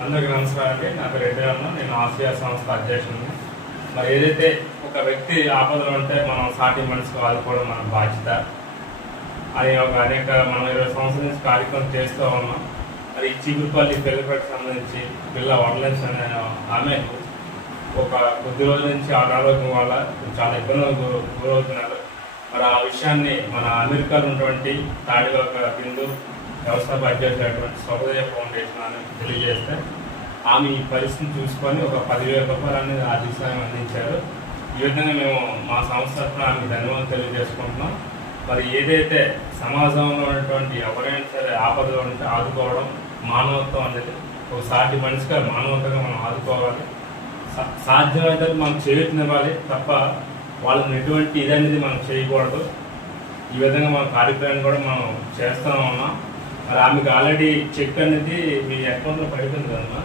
అందరికీ నమస్కారం అండి. నా పేరు రెడ్డి అన్న. నేను ఆసియా సంస్థ అధ్యక్షుడిని. మరి ఏదైతే ఒక వ్యక్తి ఆపదలో ఉంటే మనం సాటి మనిషికి ఆదుకోవడం మన బాధ్యత. అది ఒక అనేక మనం ఇరవై సంవత్సరాల నుంచి కార్యక్రమం చేస్తూ ఉన్నాం. మరి ఈ చీపురుపల్లి పెళ్ళిపేటకు సంబంధించి పిల్ల వడలెన్స్ అనే ఆమె ఒక కొద్ది రోజుల నుంచి అనారోగ్యం వల్ల చాలా ఇబ్బందులు గుర- గురవుతున్నారు. మరి ఆ విషయాన్ని మన అమెరికాలో ఉన్నటువంటి తాడిలోక బిందు వ్యవస్థాపక అధ్యక్షుడైనటువంటి స్వహృదయ ఫౌండేషన్ అని తెలియజేస్తే ఆమె ఈ పరిస్థితిని చూసుకొని ఒక పదివేల రూపాయలు అనేది ఆర్థిక సాయం అందించారు. ఈ విధంగా మేము మా సంస్థ తరఫున ఆమె ధన్యవాదాలు తెలియజేసుకుంటున్నాం. మరి ఏదైతే సమాజంలో ఉన్నటువంటి ఎవరైనా సరే ఆపదలో ఉంటే ఆదుకోవడం మానవత్వం అనేది ఒక సాటి మనిషిగా మానవతంగా మనం ఆదుకోవాలి. సా- సాధ్యమైతే మనం చేయునివ్వాలి తప్ప వాళ్ళని ఎటువంటి ఇది అనేది మనం చేయకూడదు. ఈ విధంగా మన కార్యక్రమాన్ని కూడా మనం చేస్తూ ఉన్నాం మరి ఆమెకు ఆల్రెడీ చెక్ అనేది మీ అకౌంట్లో పడిపోయింది కదమ్మా.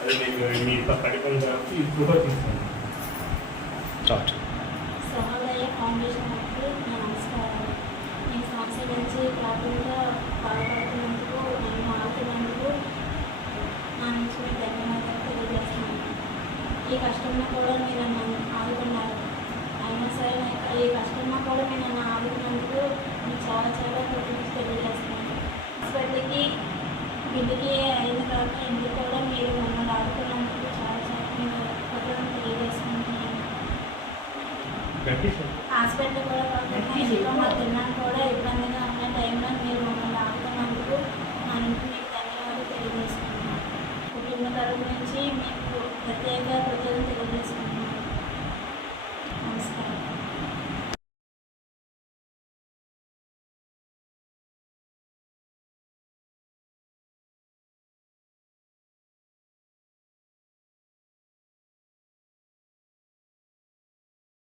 అది మీకు మీ పడిపోయింది కాబట్టి ఈ ఫోటో తీసుకోండి. సహోదయ ఫౌండేషన్ వారికి నా నమస్కారాలు నేను సంవత్సరం నుంచి నా ధన్యవాదాలు తెలియజేస్తున్నాను. ఈ కష్టంలో కూడా మీరు నన్ను ఆదుకున్నారు. అందుకే అయిన తర్వాత ఇంటికి కూడా మీరు మమ్మల్ని ఆడుకున్నందుకు చాలా చక్కగా హాస్పిటల్ కూడా పంపించిన మా తిన్నాను కూడా ఇబ్బందిగా ఉన్న టైంలో మీరు మమ్మల్ని ఆడుకున్నందుకు మా ఇంటి మీకు ధన్యవాదాలు తెలియజేస్తున్నాను. కుటుంబ తరపు నుంచి మీకు ప్రత్యేక ప్రజలు